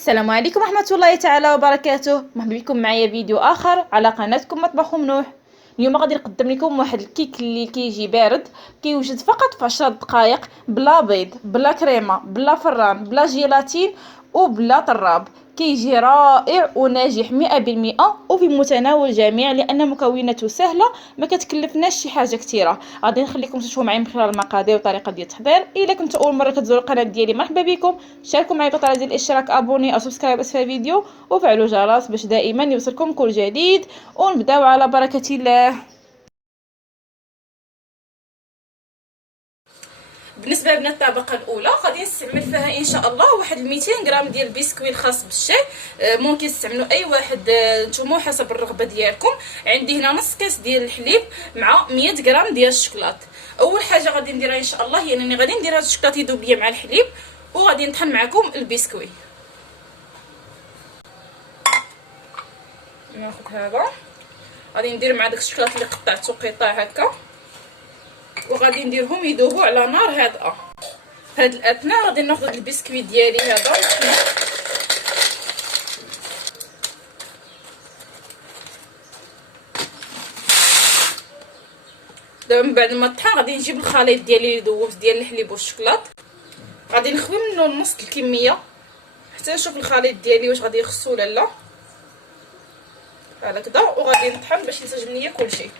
السلام عليكم ورحمة الله تعالى وبركاته. مرحبا بكم معايا فيديو اخر على قناتكم مطبخ ممنوح. اليوم غادي نقدم لكم واحد الكيك اللي كيجي بارد، كيوجد فقط في 10 دقائق، بلا بيض بلا كريمه بلا فران بلا جيلاتين وبلا طراب. كيجي رائع وناجح 100% وفي متناول الجميع لان مكوناته سهله، ما كتكلفناش شي حاجه كثيره. غادي نخليكم تشوفوا معايا من خلال المقادير وطريقه ديال التحضير. الا كنت اول مره كتزوروا القناه ديالي مرحبا بكم، شاركوا معي بطريقه ديال الاشتراك، ابوني او سبسكرايب اسفل الفيديو وفعلوا الجرس باش دائما يوصلكم كل جديد. ونبداو على بركه الله. بالنسبه لنا الطبقه الاولى غادي نستعمل فيها ان شاء الله واحد 200 غرام ديال البسكويت الخاص بالشاي. ممكن تستعملوا اي واحد نتوما حسب الرغبه ديالكم. عندي هنا نص كاس ديال الحليب مع 100 غرام ديال الشوكولات. اول حاجه غادي نديرها ان شاء الله هي انني غادي ندير هاد الشوكولات يذوب ليا مع الحليب، وغادي نطحن معكم البسكويت. ناخذ هذا، غادي ندير مع داك الشوكولات اللي قطعته قطع هكا، وغادي نديرهم يذوبوا على نار هادئه. في هاد الاثناء غادي ناخذ البسكويت ديالي هذا دابا. من بعد ما طحن غادي نجيب الخليط ديالي اللي ذوبت ديال الحليب والشوكولات، غادي نخوي منه نص الكميه حتى نشوف الخليط ديالي واش غادي يخصو ولا لا، بحال هكذا. وغادي نطحن باش ينسجم ليا كلشي.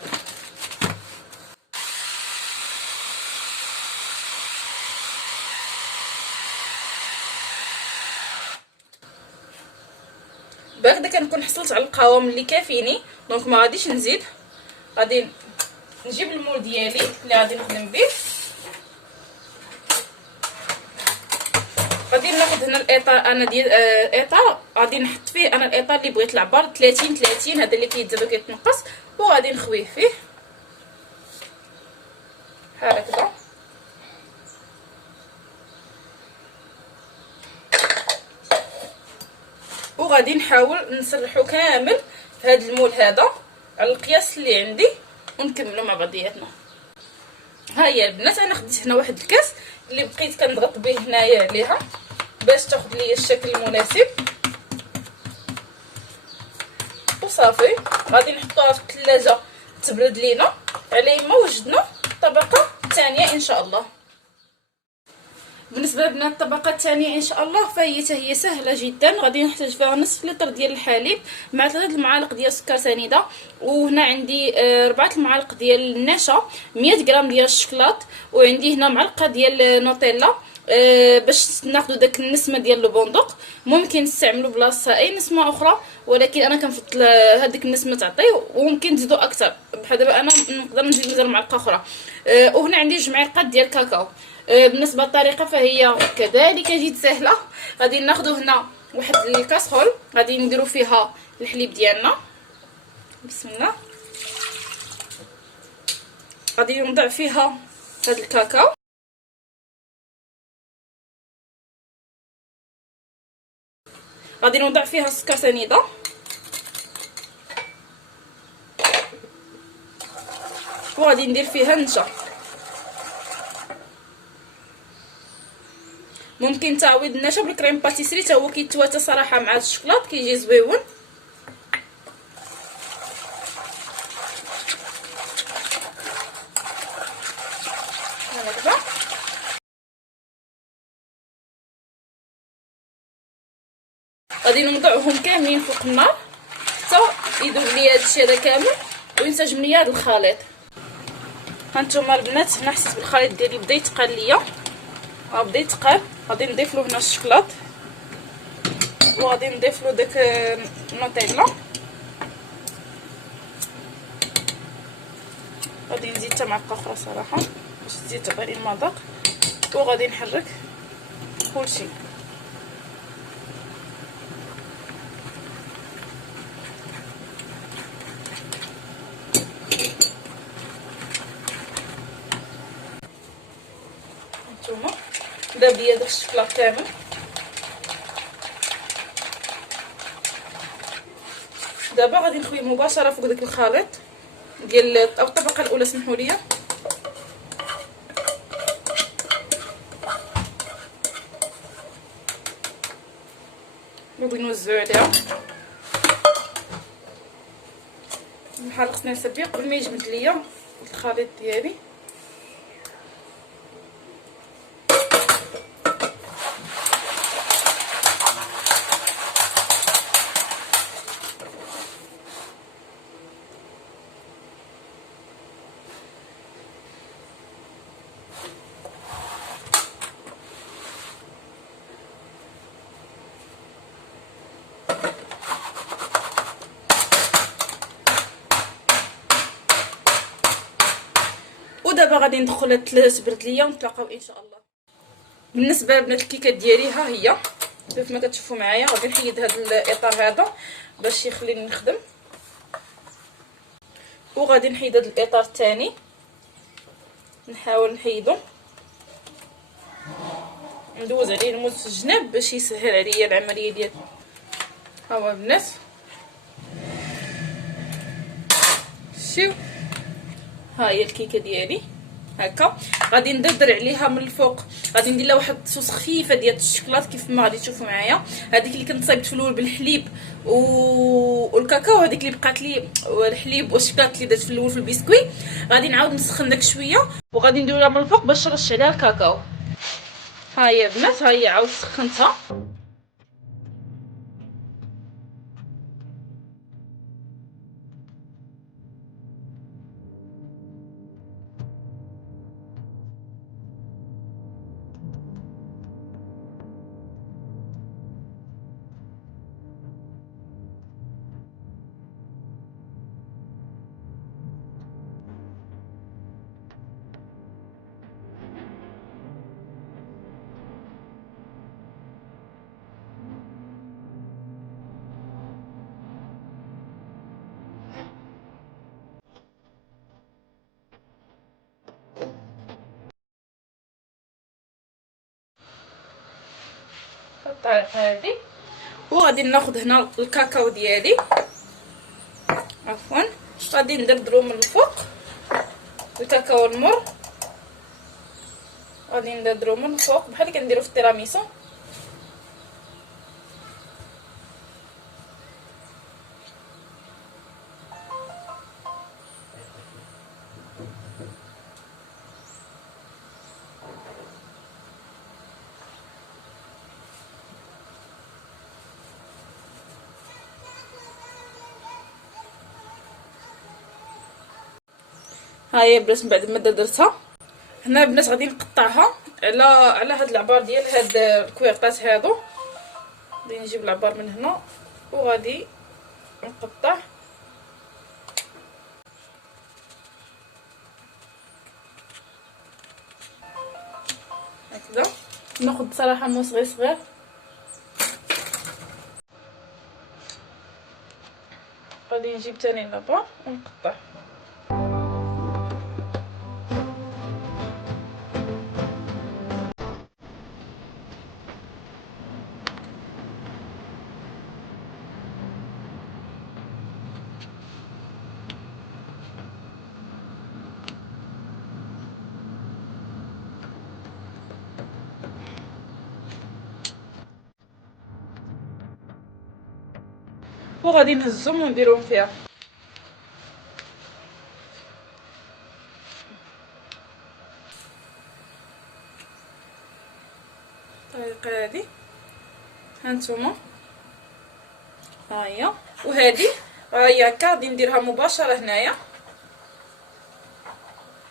بهكذا كنكون حصلت على القوام اللي كافيني، دونك ما غاديش نزيد. غادي نجيب المول ديالي اللي غادي نخدم به، غادي ناخذ هنا الاطار انا ديال اطار غادي نحط فيه انا الاطار اللي بغيت العبار 30 هذا اللي كيتزاد وكيتنقص، وغادي نخويه فيه بحال هكذا. وغادي نحاول نسرحو كامل في هذا المول هذا على القياس اللي عندي ونكملوا مع بعضياتنا. ها هي البنات، انا خديت هنا واحد الكاس اللي بقيت كنضغط به هنايا عليها باش تاخذ لي الشكل المناسب، وصافي. غادي نحطوها في الثلاجه تبرد لينا على ما وجدنا الطبقه الثانيه ان شاء الله. بالنسبه لنا الطبقه الثانيه ان شاء الله فهي سهله جدا. غادي نحتاج فيها نصف لتر ديال الحليب مع 3 المعالق ديال السكر سنيده، وهنا عندي 4 المعالق ديال النشا، 100 غرام ديال الشوكولات، وعندي هنا معلقه ديال نوتيلا باش ناخذ داك النسمه ديال البندق. ممكن تستعملوا بلاصه اي نسمه اخرى، ولكن انا كنفضل هذيك النسمه تعطي، وممكن تزيدوا اكثر. بحال دابا انا نقدر نزيد مزال معلقه اخرى. وهنا عندي 2 معالق ديال الكاكاو. بالنسبه للطريقه فهي كذلك جد سهله. غادي ناخذ هنا واحد الكاسرول، غادي نديروا فيها الحليب ديالنا، بسم الله. غادي نضع فيها هذا الكاكاو، غادي نوضع فيها السكر سنيده، وغادي ندير فيها النشا. ممكن تعويض النشا بالكريم باتيسري حتى هو كيتواتى صراحه مع الشوكولات، كيجي زويون. هكذا غادي نوضعهم كاملين فوق النار حتى يذوب لي هادشي هذا كامل وينسجم لي هذا الخليط. هانتوما البنات، هنا حسيت بالخليط ديالي بدا يتقال ليا، بدا يتقال. غادي نضيف له هنا الشوكولات، وغادي نضيف له داك النوتيلا، غادي نزيد حتى معلقه اخرى صراحه باش تزيد تعطيني المذاق، وغادي نحرك كلشي. هانتوما داب ليا داك الشوكولا كامل. دابا غادي نخوي مباشره فوق داك الخليط ديال او الطبقه الاولى، سمحوا لي. نبغي نوزعو عليها بحال خصني نسبيه قبل ما يجمد ليا الخليط ديالي. ودابا غادي ندخل الثلاث تبرد ليا ونتلاقاو ان شاء الله. بالنسبه لبنات الكيكات ديالي ها هي كيف ما كتشوفوا معايا. غادي نحيد هذا الاطار هذا باش يخليني نخدم، وغادي نحيد هذا الاطار الثاني نحاول نحيدو ندوز عليه الموس في الجناب باش يسهل عليا العمليه ديال. ها هو البنات شوف، ها هي الكيكه ديالي هكا. غادي ندردر عليها من الفوق، غادي ندير لها واحد الصوص خفيفه ديال الشوكولات كيف ما غادي تشوفوا معايا. هذيك اللي كنت صايبت في الاول بالحليب والكاكاو، هذيك اللي بقات لي الحليب والشوكولات اللي درت في الاول في البسكوي، غادي نعاود نسخن داك شويه وغادي ندير لها من الفوق باش نرش عليها الكاكاو. ها هي البنات، ها هي عاود سخنتها. بالطريقه هذه. وغادي ناخذ هنا الكاكاو ديالي، عفوا، غادي ندردرو من الفوق الكاكاو المر، غادي ندردرو من الفوق بحال اللي كنديرو في التيراميسو. ها هي البنات من بعد ما دردرتها هنا البنات غادي نقطعها على هاد العبار ديال هاد الكويرطات هادو. غادي نجيب العبار من هنا وغادي نقطع هكذا. ناخذ صراحه موس صغير غادي نجيب تاني لابار ونقطع. وغادي نهزهم ونديرهم فيها الطريقه هذه. هانتوما ها هي، وهذه ها هي هكا غادي نديرها مباشره هنايا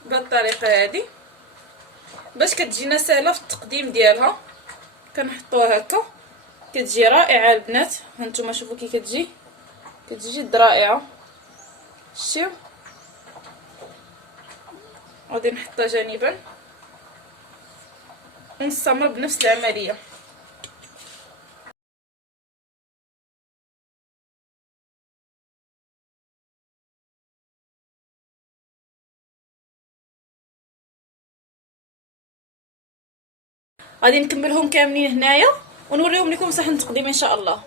بهذه الطريقه هذه باش كتجينا سهله في التقديم ديالها. كنحطوها هكا كتجي رائعه البنات. هانتوما شوفوا كي كتجي جد رائعه. شتيو، غادي نحطها جانبا ونستمر بنفس العمليه. غادي نكملهم كاملين هنايا ونوريهم لكم صحن التقديم ان شاء الله.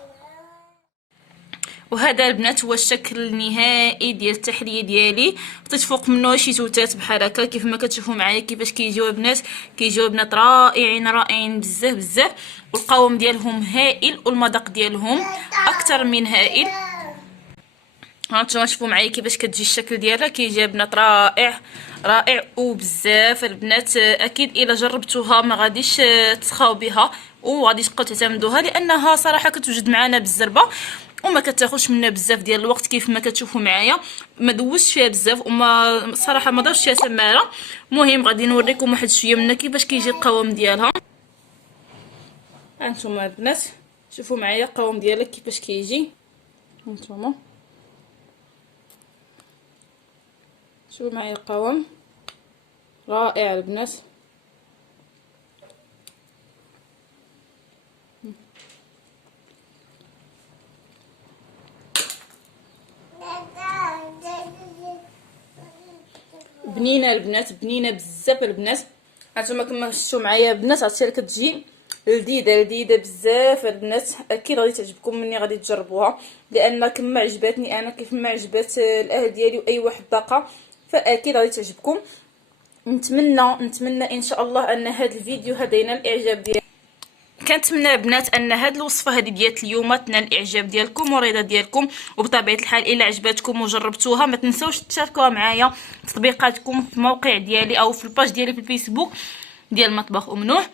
وهذا البنات هو الشكل النهائي ديال التحليه ديالي. حطيت فوق منه شي توتات بحال هكا كيف ما كتشوفوا معايا كيفاش كيجيو البنات. كيجيو البنات رائعين رائعين بزاف بزاف، والقوام ديالهم هائل والمذاق ديالهم اكثر من هائل. هانتوما شوفوا معايا كيفاش كتجي الشكل ديالها، كيجي البنات رائع رائع وبزاف. البنات اكيد الا جربتوها ما غاديش تسخاو بها وغادي تبقاو تعتمدوها، لانها صراحه كتوجد معنا بالزربه وما كتاخذش منا بزاف ديال الوقت كيف ما كتشوفوا معايا. ما دوزتش فيها بزاف وما صراحه ما ضربتش فيها تماره. المهم غادي نوريكم واحد شويه منها كيفاش كيجي القوام ديالها. هانتوما البنات شوفوا معايا القوام ديالها كيفاش كيجي. هانتوما شوفوا معايا القوام رائع البنات. بنينه البنات، بنينه بزاف البنات. هانتوما كما شفتوا معايا البنات عرفتي كتجي لذيذه لذيذه بزاف البنات. اكيد غادي تعجبكم مني غادي تجربوها، لان كما عجبتني انا كيف ما عجبت الاهل ديالي واي واحد ذاقها فاكيد غادي تعجبكم. نتمنى ان شاء الله ان هذا الفيديو هذا ينال الاعجاب ديالكم. كنتمنى البنات ان هذه الوصفه هذه ديال اليوم تنال الاعجاب ديالكم والرضا ديالكم. وبطبيعه الحال الا عجبتكم وجربتوها ما تنسوش تشاركوها معايا في تطبيقاتكم في الموقع ديالي او في الباج ديالي في الفيسبوك ديال مطبخ نوح،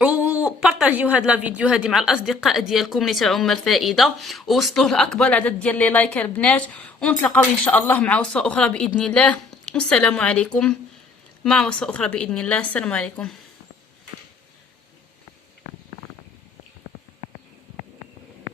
وبارطاجيو هاد لا فيديو هادي مع الاصدقاء ديالكم اللي تعم الفائده ووصلوا لاكبر عدد ديال لي لايك البنات. ونتلاقاو ان شاء الله مع وصفه اخرى باذن الله. والسلام عليكم. مع وصفه اخرى باذن الله. السلام عليكم.